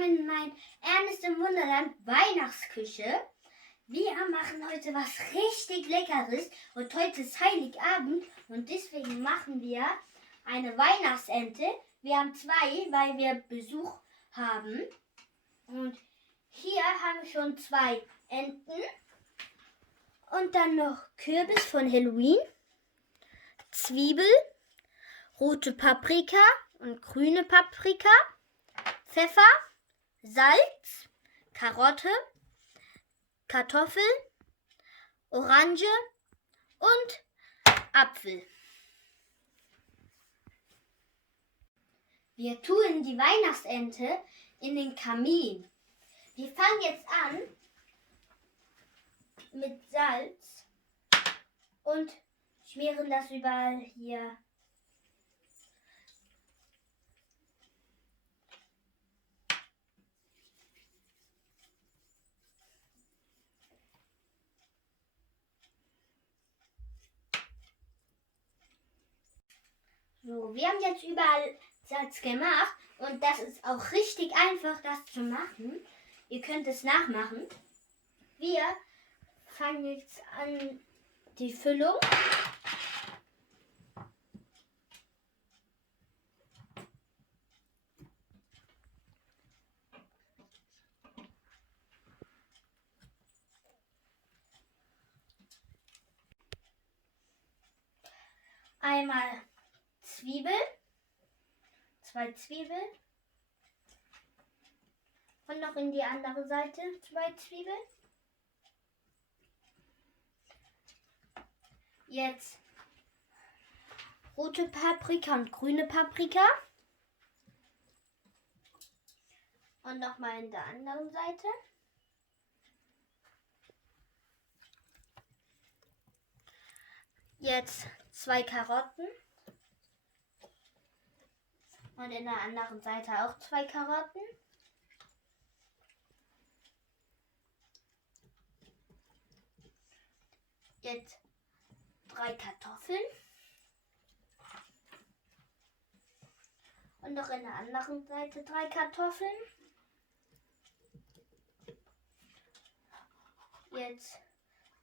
willkommen in mein Ernest im Wunderland Weihnachtsküche. Wir machen heute was richtig Leckeres und heute ist Heiligabend und deswegen machen wir eine Weihnachtsente. Wir haben zwei, weil wir Besuch haben. Und hier haben wir schon zwei Enten und dann noch Kürbis von Halloween, Zwiebel, rote Paprika und grüne Paprika, Pfeffer, Salz, Karotte, Kartoffel, Orange und Apfel. Wir tun die Weihnachtsente in den Kamin. Wir fangen jetzt an mit Salz und schmieren das überall hier. So, wir haben jetzt überall Salz gemacht und das ist auch richtig einfach, das zu machen. Ihr könnt es nachmachen. Wir fangen jetzt an die Füllung. Einmal Zwiebel, 2 Zwiebeln und noch in die andere Seite 2 Zwiebeln. Jetzt rote Paprika und grüne Paprika und nochmal in der anderen Seite. Jetzt 2 Karotten. Und in der anderen Seite auch 2 Karotten. Jetzt 3 Kartoffeln. Und noch in der anderen Seite 3 Kartoffeln. Jetzt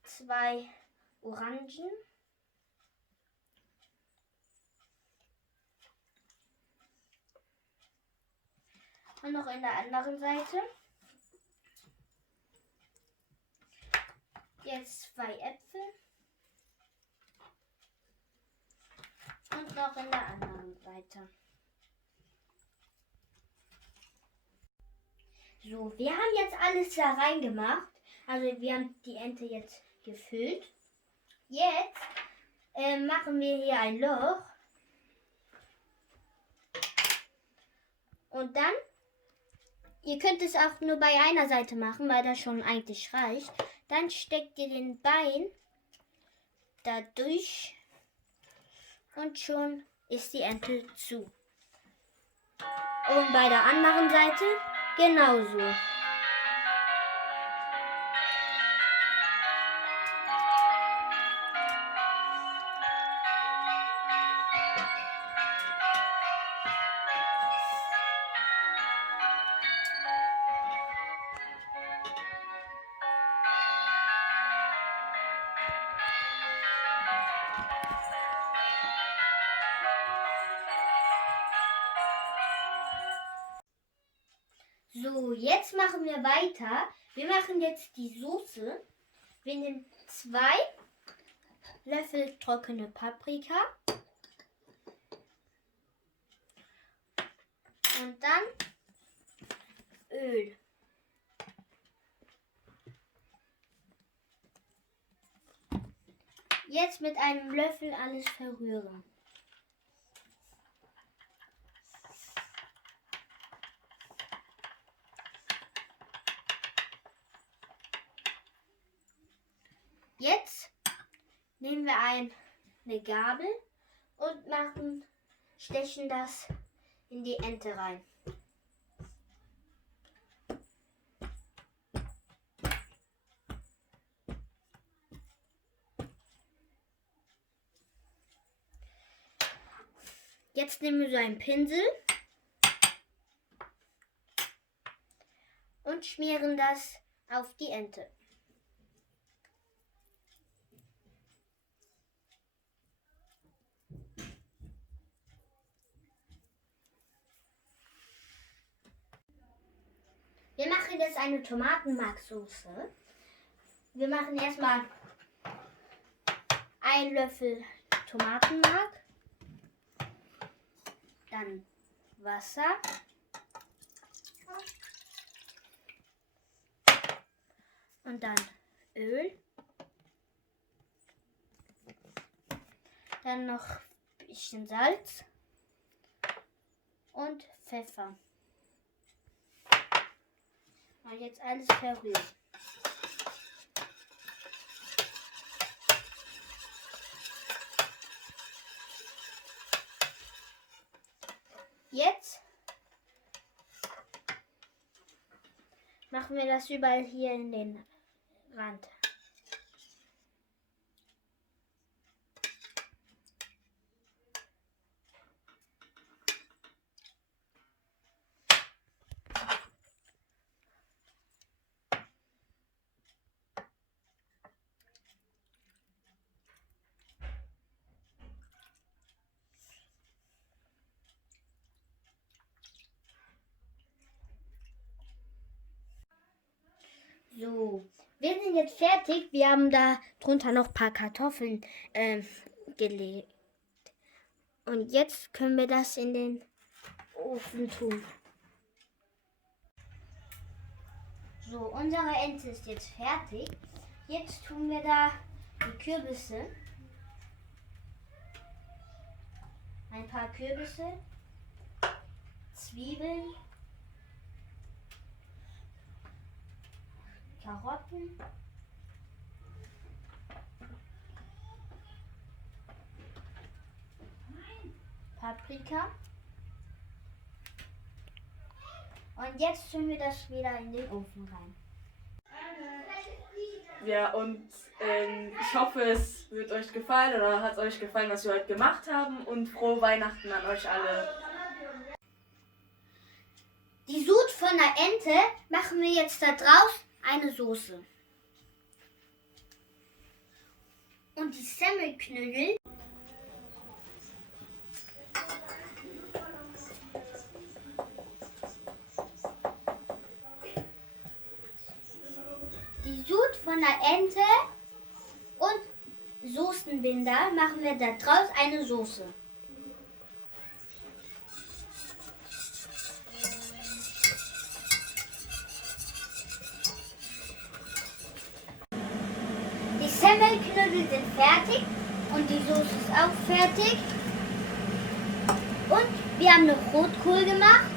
2 Orangen. Und noch in der anderen Seite. Jetzt 2 Äpfel. Und noch in der anderen Seite. So, wir haben jetzt alles da reingemacht. Also wir haben die Ente jetzt gefüllt. Jetzt machen wir hier ein Loch. Und dann, ihr könnt es auch nur bei einer Seite machen, weil das schon eigentlich reicht. Dann steckt ihr den Bein da durch und schon ist die Ente zu. Und bei der anderen Seite genauso. So, jetzt machen wir weiter. Wir machen jetzt die Soße. Wir nehmen 2 Löffel trockene Paprika. Und dann Öl. Jetzt mit einem Löffel alles verrühren. Jetzt nehmen wir eine Gabel und stechen das in die Ente rein. Jetzt nehmen wir so einen Pinsel und schmieren das auf die Ente. Wir machen jetzt eine Tomatenmarksoße. Wir machen erstmal einen Löffel Tomatenmark, dann Wasser, und dann Öl, dann noch ein bisschen Salz und Pfeffer. Und jetzt alles verrühren. Jetzt machen wir das überall hier in den Rand. So, wir sind jetzt fertig. Wir haben da drunter noch ein paar Kartoffeln gelegt. Und jetzt können wir das in den Ofen tun. So, unsere Ente ist jetzt fertig. Jetzt tun wir da die Kürbisse. Ein paar Kürbisse, Zwiebeln, Karotten, Paprika. Und jetzt tun wir das wieder in den Ofen rein. Ja, und ich hoffe, es wird euch gefallen oder hat es euch gefallen, was wir heute gemacht haben. Und frohe Weihnachten an euch alle. Die Sud von der Ente machen wir jetzt da draus eine Soße. Und die Semmelknödel von der Ente und Soßenbinder machen wir da draus eine Soße. Die Semmelknödel sind fertig und die Soße ist auch fertig. Und wir haben noch Rotkohl gemacht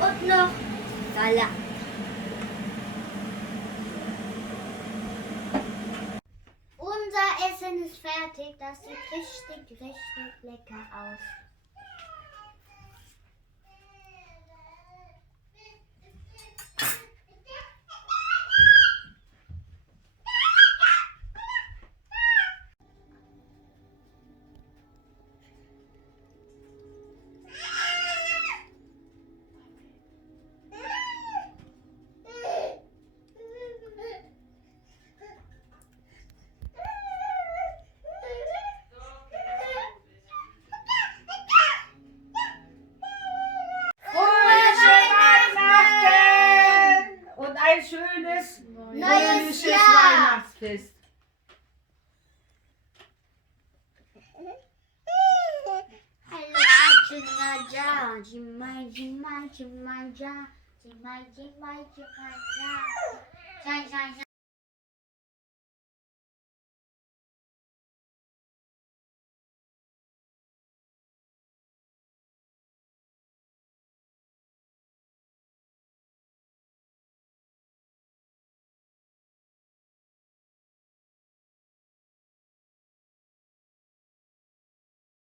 und noch Salat. Unser Essen ist fertig. Das sieht richtig lecker aus. Ein schönes Neues Jahr. Weihnachtsfest. Hallo, Jimai, Jimai, Jimai, Jimai, Jimai, Jimai, Jimai, Jimai,